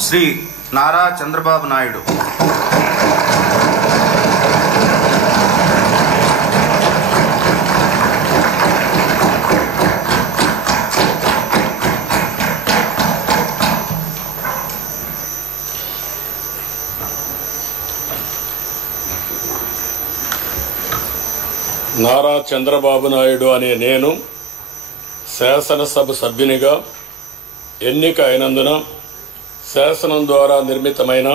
శ్రీ నారా చంద్రబాబు నాయుడు. నారా చంద్రబాబు నాయుడు అనే నేను శాసనసభ సభ్యునిగా ఎన్నిక అయినందున శాసనం ద్వారా నిర్మితమైన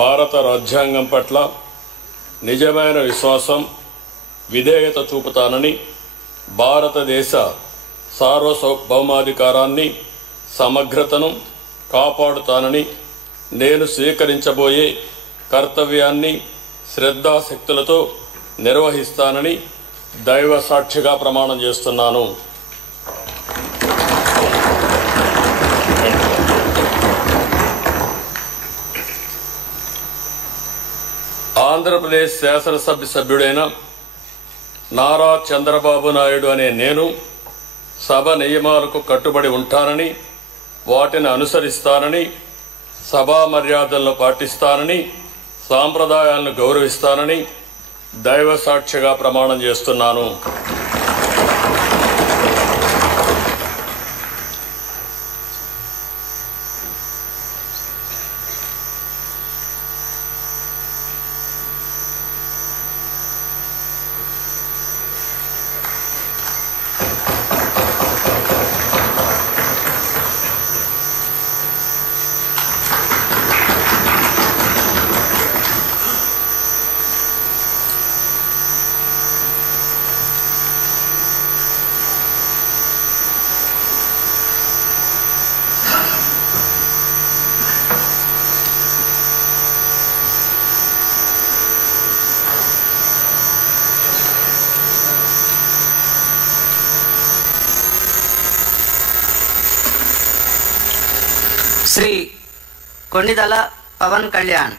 భారత రాజ్యాంగం పట్ల నిజమైన విశ్వాసం, విధేయత చూపుతానని, భారతదేశ సార్వభౌమాధికారాన్ని, సమగ్రతను కాపాడుతానని, నేను స్వీకరించబోయే కర్తవ్యాన్ని శ్రద్ధాశక్తులతో నిర్వహిస్తానని దైవ సాక్షిగా ప్రమాణం చేస్తున్నాను. ఆంధ్రప్రదేశ్ శాసనసభ సభ్యుడైన నారా చంద్రబాబు నాయుడు అనే నేను సభ నియమాలకు కట్టుబడి ఉంటానని, వాటిని అనుసరిస్తానని, సభా మర్యాదలను పాటిస్తానని, సాంప్రదాయాలను గౌరవిస్తానని దైవ సాక్షిగా ప్రమాణం చేస్తున్నాను. శ్రీ కొణిదల పవన్ కళ్యాణ్.